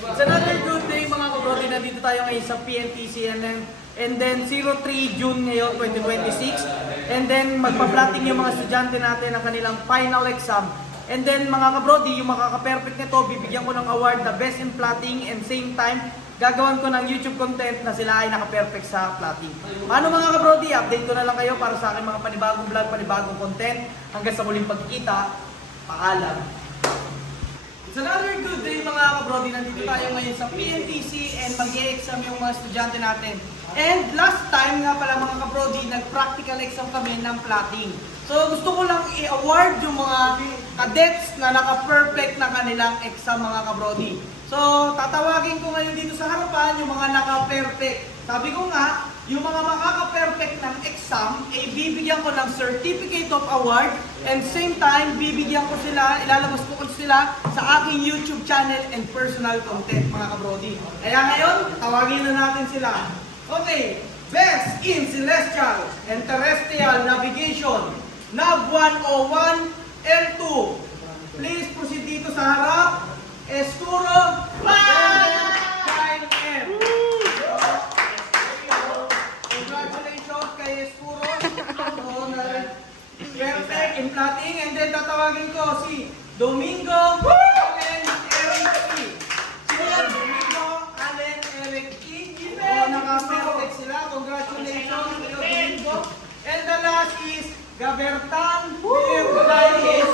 It's another good day mga kabrodi. Nandito tayo ngayon sa PNTC and then 03 June ngayon, 2026. And then magpa-plotting yung mga estudyante natin ng kanilang final exam. And then mga kabrodi, yung makaka-perfect nito, bibigyan ko ng award na best in plotting and same time, gagawan ko ng YouTube content na sila ay naka-perfect sa plotting. Paano mga kabrodi? Update ko na lang kayo para sa aking mga panibagong vlog, panibagong content. Hanggang sa muling pagkikita, paalam! It's another good day mga kabrodi. Nandito tayo ngayon sa PNTC and mag-e-exam yung mga estudyante natin. And last time nga pala mga kabrodi, nag-practical exam kami ng plotting. So gusto ko lang i-award yung mga cadets na naka-perfect na kanilang exam mga kabrodi. So tatawagin ko ngayon dito sa harapan yung mga naka-perfect. Sabi ko nga, yung mga makaka-perfect ng exam, ay bibigyan ko ng Certificate of Award and same time, bibigyan ko sila, ilalabas ko sila sa aking YouTube channel and personal content mga kabrodi. Kaya ngayon, tawagin na natin sila. Okay, Best in Celestial and Terrestrial Navigation, NAV 101 L2. Please proceed dito sa harap. Escuro Child M. Congratulations kay Escuro. Perfect in plotting. And then tatawagin ko si Domingo Allen Eric T. Sino Domingo Allen Eric T. Naka-perfect sila. Congratulations kayo Domingo. And the last is Gabertan Virgailes.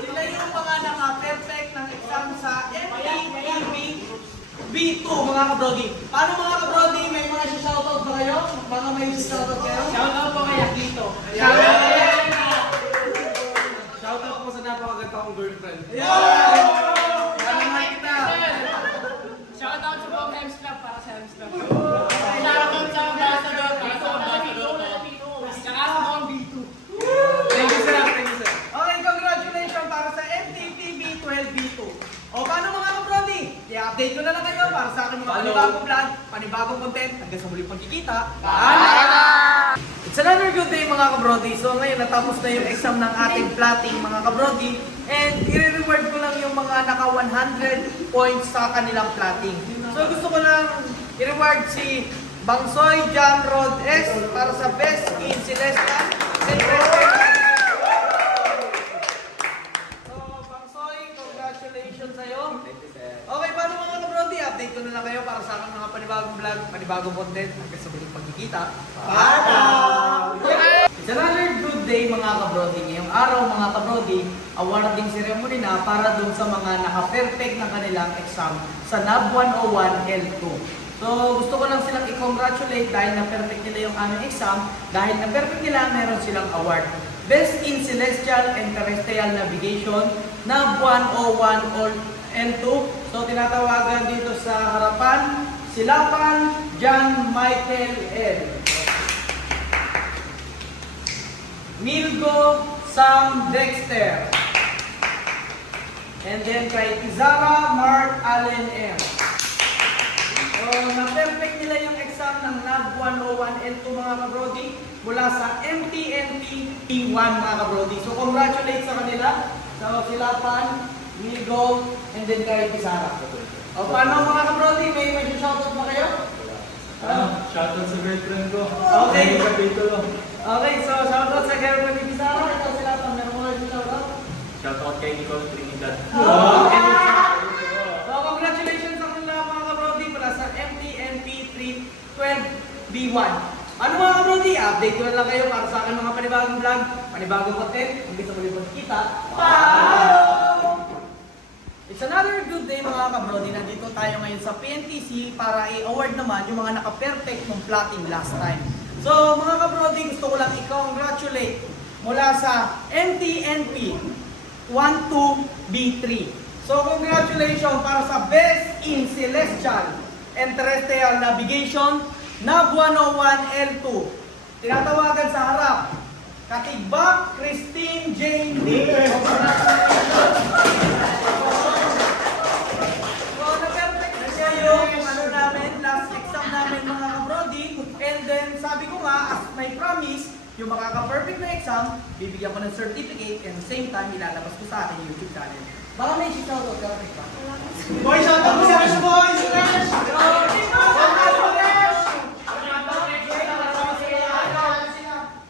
Sila yung mga naka-perfect ng exam sa MTTV B2 mga kabrodi. Paano mga kabrodi? May mga shoutout ba kayo? Mga may shoutout kayo? Shoutout po kaya dito. Shoutout po sa napakaganda kong girlfriend. Ano nga kita? Shoutout sa buong Hems Club para sa Hems Club. Shoutout sa ambassador para sa ambassador. Tsaka sa buong B2. Thank you sir, thank you sir. Okay, congratulations para sa MTTV 12B2. O paano mga kabrodi? I-update ko na lang kayo para sa akin mga panibagong vlog, panibagong content. Hanggang sa muling pagkikita. Paalam! It's another good day mga kabrodi. So ngayon natapos na yung exam ng ating plotting mga kabrodi. And i-reward ko lang yung mga naka 100 points sa kanilang plotting. So gusto ko lang i-reward si Bangsoy John Rod S para sa Best in Celestial. So Bangsoy, congratulations sa'yo. Okay, paano mga kabrodi? Update ko na lang kayo para sa aking mga panibagong vlog, panibagong content. Hanggang sa muling pagkikita. Paalam! It's another good day mga kabrodi. Ngayong araw mga kabrodi, awarding ceremony na para dun sa mga naka-perfect ng kanilang exam sa NAV 101 L2. So gusto ko lang silang i-congratulate dahil na-perfect nila yung aming exam. Dahil na-perfect nila, meron silang award. Best in Celestial and Terrestrial Navigation, NAV 101 L2. So tinatawagan dito sa harapan, Silapan John Michael L. Milgo Sam Dexter. And then kay Izara Mark Allen M. So na-perfect nila yung exam ng NAV 101 L2 mga kabrodi mula sa MTNT P1 mga kabrodi. So congratulate sa kanila. So Silapan, Milgo, and then kay Izara. O paano mga kabrodi? May shoutout ba kayo? Shoutout sa girlfriend ko. Okay. Kapitulo. Okay, so shoutout sa girlfriend ni Izara. Ito sila pa. Meron mo rin shoutout? Shoutout kay Nicole Trinidad. So congratulations sa kanila mga kabrodi mula sa MTNP 312B1. Ano mga kabrodi? Update ko na lang kayo para sa akin mga panibagong vlog, panibagong content. Hanggang sa muling pagkikita. Bye! It's another good day mga kabrodi. Nandito tayo ngayon sa PNTC para i-award naman yung mga naka-perfect ng plotting last time. So mga kabrodi, gusto ko lang i-congratulate mula sa MTNP 12B3. So congratulations para sa Best in Celestial and Terrestrial Navigation, NAV 101 L2. Tinatawagan sa harap, Katigbak Christine Jane D. So na-perfect na siya yung last exam namin mga kabrodi. And then sabi ko nga, as my promise, yung makaka-perfect na exam, exam, bibigyan ko ng certificate, and same time, ilalabas ko sa aking YouTube channel. Baka may shoutout ka, Rick, ba? Boys, shoutout mo sa boys!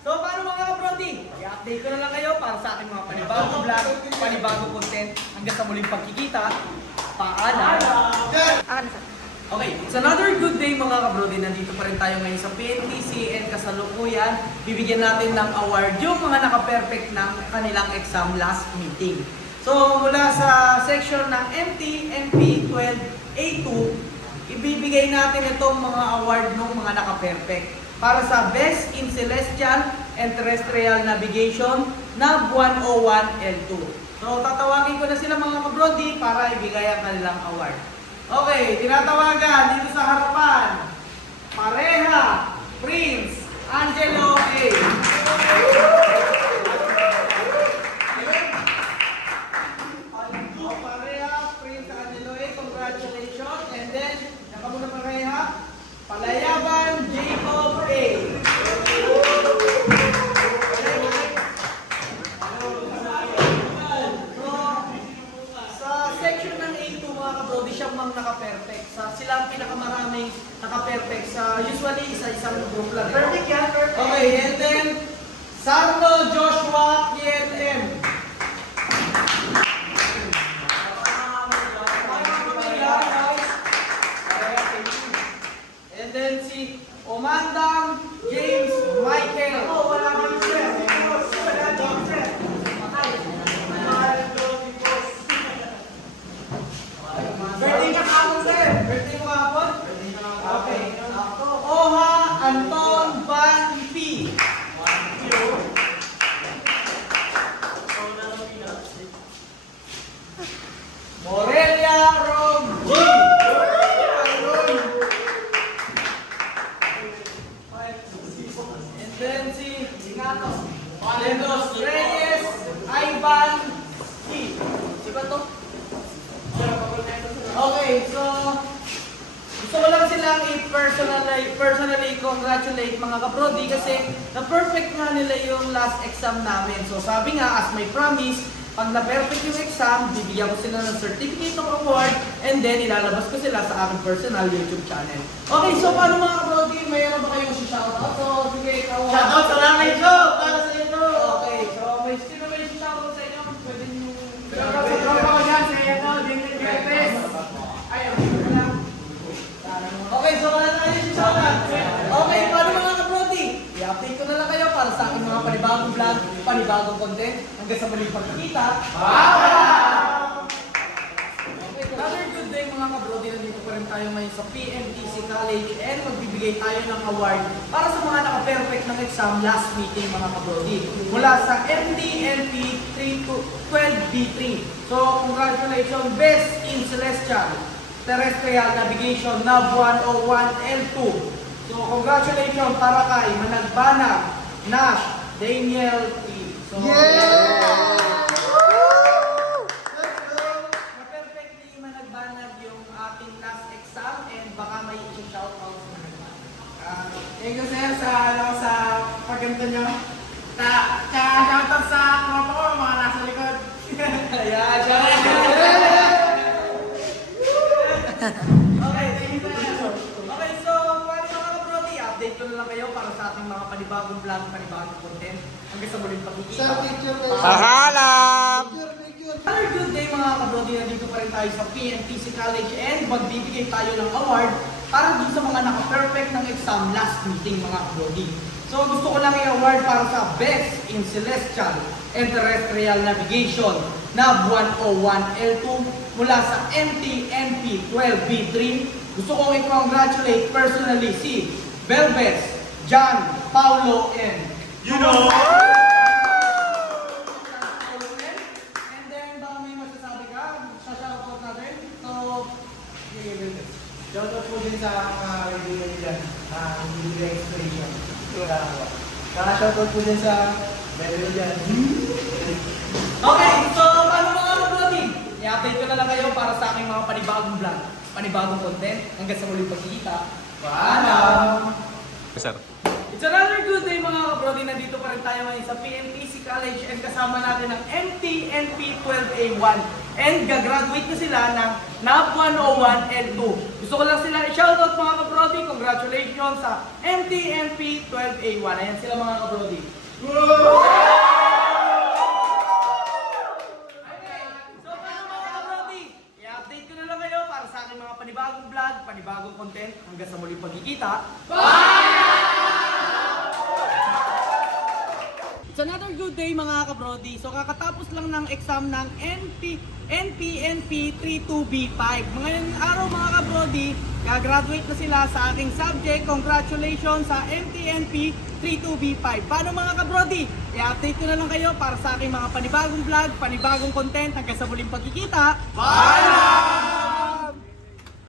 So, paano mga kabrodi? I-update ko na lang kayo para sa aking mga panibagong vlog, panibagong content. Hanggang sa muling pagkikita. Paalam! Okay, it's another good day mga kabrodi. Nandito pa rin tayo ngayon sa PNTC and kasalukuyan. Bibigyan natin ng award yung mga naka-perfect ng kanilang exam last meeting. So, mula sa section ng MT, MP 12A2, ibibigay natin itong mga award ng mga naka-perfect para sa Best in Celestial and Terrestrial Navigation na 101 L2. So, tatawagin ko na sila mga kabrodi para ibigay ang kanilang award. Okay, tinatawagan dito sa harapan. Pareha, Prince, Angelo A. Pareha, Prince Angelo A. Congratulations. And then, nakamuna pareha, Palayaban, Jacob A. Sa section ng A2 mga kabrodi, siyang mga naka-perfect. Sila ang pinakamaraming naka-perfect. Usually, isa-isang group lang. Perfect yan, perfect. Okay, and then, Sarno Joshua PLM. And then si Omandang James Michael. Oh, wala kami sir. Wala kami sir. Birthday ka kahapon, sir. Birthday mo kahapon? Okay. Oha Anton Van P. Morelia Rob G. And then si Lendos Reyes Ivan P. Siba to? Okay, so gusto ko lang silang personally congratulate mga kaprodi kasi na-perfect nga nila yung last exam namin. So sabi nga, as my promise, pag na-perfect yung exam, bibigyan ko sila ng certificate of award and then ilalabas ko sila sa aking personal YouTube channel. Okay, so paano mga kaprodi? Mayroon ba kayong shoutout? So, sige, ikaw. Shoutout sa Lamay Joe. Para sa ito. Okay, so sino may shoutout sa inyo? Pwede nyo... Shoutout sa tropa ko dyan. Sa ito. Dinley Crepes. Okay, so wala na kayo si shoutout. Okay, paano mga kabrodi? I-update ko na lang kayo para sa aking mga panibagong vlog, panibagong content. Hanggang sa muling pagkikita. Okay, another good day mga kabrodi. Nandito pa rin tayo ngayon sa PMTC College and magbibigay tayo ng award para sa mga naka-perfect ng exam last meeting mga kabrodi. Mula sa MDNP 12B3. So, congratulations, Best in Celestial Terrestrial Navigation NAV 101 L2. So, congratulations para kay Managbanag Nash Daniel T. So, perfectly managbanag yung ating last exam and baka may i-shoutout sa Managbanag. Thank you sir sa pagganto nyo. Shoutout sa tropa ko, mga nasa likod. Ayan, Okay, thank you sir. Okay, so paano mga kabrodi, update ko na lang kayo para sa ating mga panibagong vlog, panibagong content. Hanggang sa muling pagkikita. Another good day mga kabrodi, nandito pa rin tayo sa PNTC College and magbibigay tayo ng award para dun sa mga naka-perfect ng exam last meeting mga kabrodi. So gusto ko lang i-award para sa Best in Celestial and Terrestrial Navigation na 101 L2 mula sa MTNP 12B3. Gusto kong i-congratulate personally si Belves John Paulo N. You know! And then, baka may masasabi ka, sa-shoutout natin. So, sige, Belves. Shoutout po din sa mga kaibigan dyan. Hindi exploration. Shoutout po din sa meron dyan. Okay, so paano mga kabrodi? I-update ko na lang kayo para sa aking mga panibagong vlog, panibagong content. Hanggang sa muling pagkikita. Paalam! Sir. It's It's another good day mga kabrody. Nandito pa rin tayo ngayon sa PNTC College and kasama natin ang MTNP 12A1 and gagraduate na sila ng NAP 101 and 2. Gusto ko lang sila i-shoutout mga kabrody. Congratulations sa MTNP 12A1. Ayan sila mga kabrody. So paano mga kabrody? I-update ko na lang kayo para sa aking mga panibagong vlog, panibagong content. Hanggang sa muling pagkikita. It's another good day mga kabrody. So kakatapos lang ng exam ng NPNP 32B5. Ngayong araw mga kabrody, gagraduate na sila sa aking subject. Congratulations sa NPNP 32B5. Paano mga kabrody? I-update ko na lang kayo para sa aking mga panibagong vlog, panibagong content. Hanggang sa muling pagkikita. Bye!